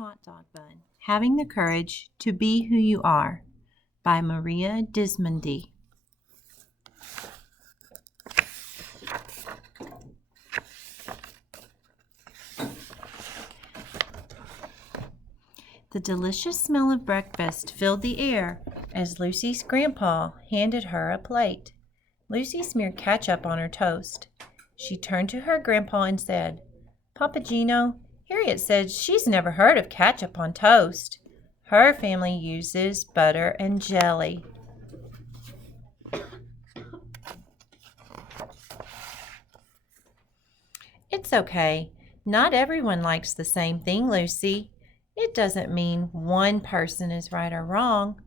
Hot Dog Bun, Having the Courage to Be Who You Are by Maria Dismondy. The delicious smell of breakfast filled the air as Lucy's grandpa handed her a plate. Lucy smeared ketchup on her toast. She turned to her grandpa and said, "Papa Gino, Harriet says she's never heard of ketchup on toast. Her family uses butter and jelly." "It's okay. Not everyone likes the same thing, Lucy. It doesn't mean one person is right or wrong.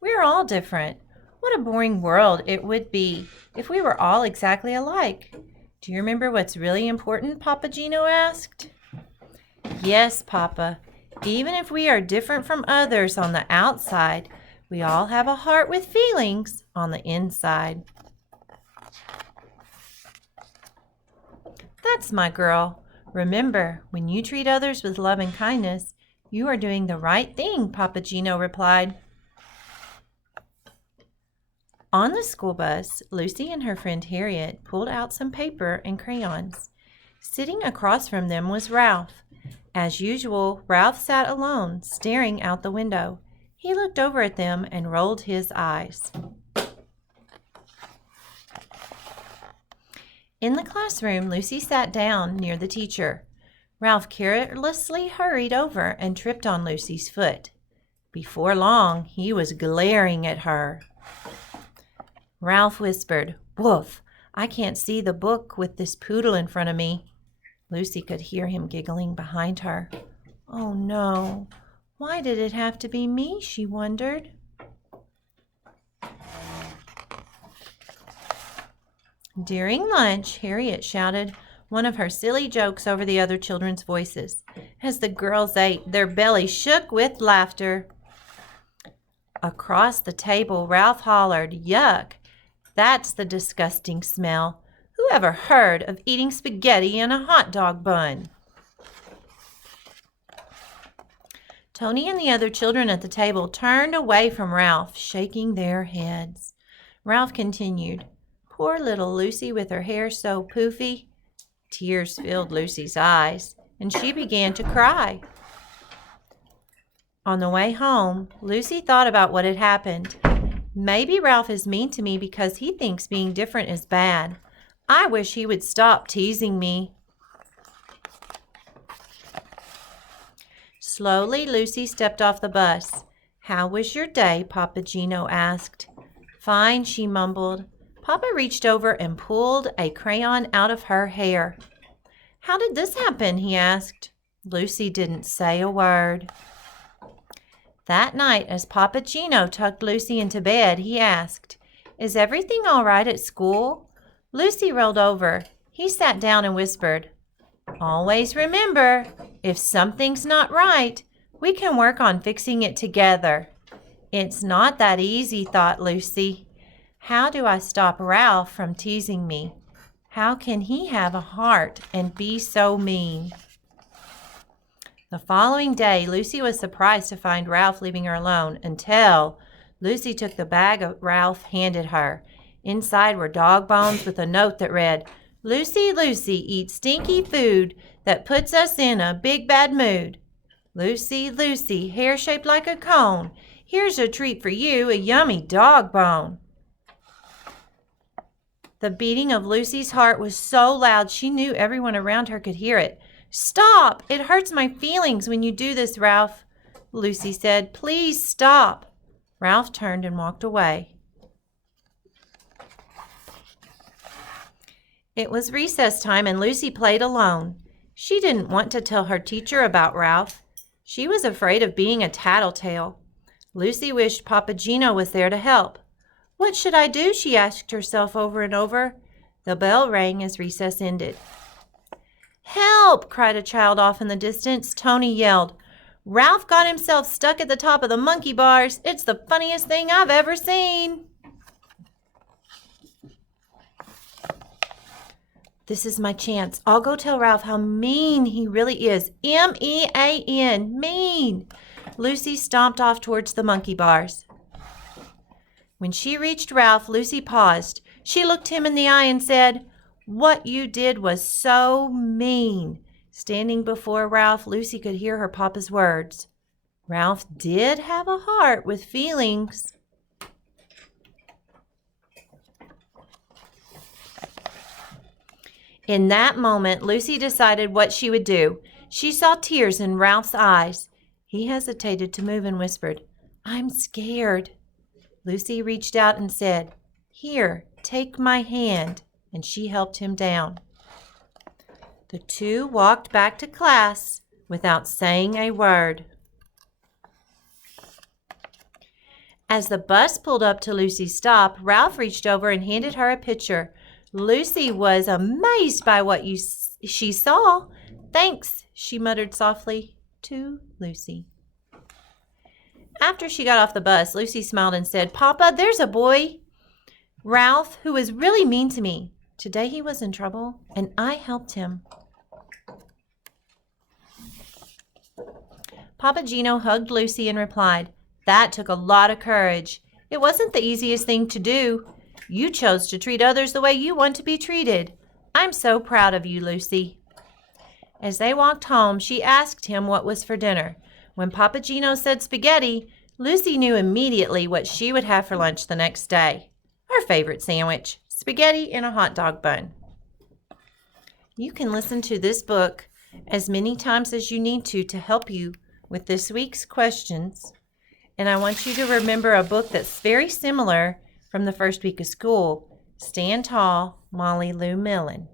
We're all different. What a boring world it would be if we were all exactly alike. Do you remember what's really important?" Papa Gino asked. "Yes, Papa. Even if we are different from others on the outside, we all have a heart with feelings on the inside." "That's my girl. Remember, when you treat others with love and kindness, you are doing the right thing," Papa Gino replied. On the school bus, Lucy and her friend Harriet pulled out some paper and crayons. Sitting across from them was Ralph. As usual, Ralph sat alone, staring out the window. He looked over at them and rolled his eyes. In the classroom, Lucy sat down near the teacher. Ralph carelessly hurried over and tripped on Lucy's foot. Before long, he was glaring at her. Ralph whispered, "Woof, I can't see the book with this poodle in front of me." Lucy could hear him giggling behind her. "Oh no, why did it have to be me?" she wondered. During lunch, Harriet shouted one of her silly jokes over the other children's voices. As the girls ate, their bellies shook with laughter. Across the table, Ralph hollered, "Yuck! That's the disgusting smell. Who ever heard of eating spaghetti in a hot dog bun?" Tony and the other children at the table turned away from Ralph, shaking their heads. Ralph continued, "Poor little Lucy with her hair so poofy." Tears filled Lucy's eyes, and she began to cry. On the way home, Lucy thought about what had happened. Maybe Ralph is mean to me because he thinks being different is bad. I wish he would stop teasing me. Slowly, Lucy stepped off the bus. "How was your day?" Papa Gino asked. "Fine," she mumbled. Papa reached over and pulled a crayon out of her hair. "How did this happen?" he asked. Lucy didn't say a word. That night, as Papa Gino tucked Lucy into bed, he asked, "Is everything all right at school?" Lucy rolled over. He sat down and whispered, "Always remember, if something's not right, we can work on fixing it together." "It's not that easy," thought Lucy. "How do I stop Ralph from teasing me? How can he have a heart and be so mean?" The following day, Lucy was surprised to find Ralph leaving her alone until Lucy took the bag Ralph handed her. Inside were dog bones with a note that read, "Lucy, Lucy, eat stinky food that puts us in a big bad mood. Lucy, Lucy, hair shaped like a cone. Here's a treat for you, a yummy dog bone." The beating of Lucy's heart was so loud she knew everyone around her could hear it. "Stop! It hurts my feelings when you do this, Ralph," Lucy said. "Please stop." Ralph turned and walked away. It was recess time and Lucy played alone. She didn't want to tell her teacher about Ralph. She was afraid of being a tattletale. Lucy wished Papa Gino was there to help. "What should I do?" she asked herself over and over. The bell rang as recess ended. "Help!" cried a child off in the distance. Tony yelled, "Ralph got himself stuck at the top of the monkey bars. It's the funniest thing I've ever seen." This is my chance. I'll go tell Ralph how mean he really is. M-E-A-N, mean. Lucy stomped off towards the monkey bars. When she reached Ralph, Lucy paused. She looked him in the eye and said, "What you did was so mean." Standing before Ralph, Lucy could hear her papa's words. Ralph did have a heart with feelings. In that moment, Lucy decided what she would do. She saw tears in Ralph's eyes. He hesitated to move and whispered, "I'm scared." Lucy reached out and said, "Here, take my hand," and she helped him down. The two walked back to class without saying a word. As the bus pulled up to Lucy's stop, Ralph reached over and handed her a picture. Lucy was amazed by what she saw. "Thanks," she muttered softly to Lucy. After she got off the bus, Lucy smiled and said, "Papa, there's a boy, Ralph, who was really mean to me. Today he was in trouble, and I helped him." Papa Gino hugged Lucy and replied, "That took a lot of courage. It wasn't the easiest thing to do. You chose to treat others the way you want to be treated. I'm so proud of you, Lucy." As they walked home, she asked him what was for dinner. When Papa Gino said spaghetti, Lucy knew immediately what she would have for lunch the next day. Her favorite sandwich, spaghetti and a hot dog bun. You can listen to this book as many times as you need to help you with this week's questions. And I want you to remember a book that's very similar from the first week of school, Stand Tall, Molly Lou Millen.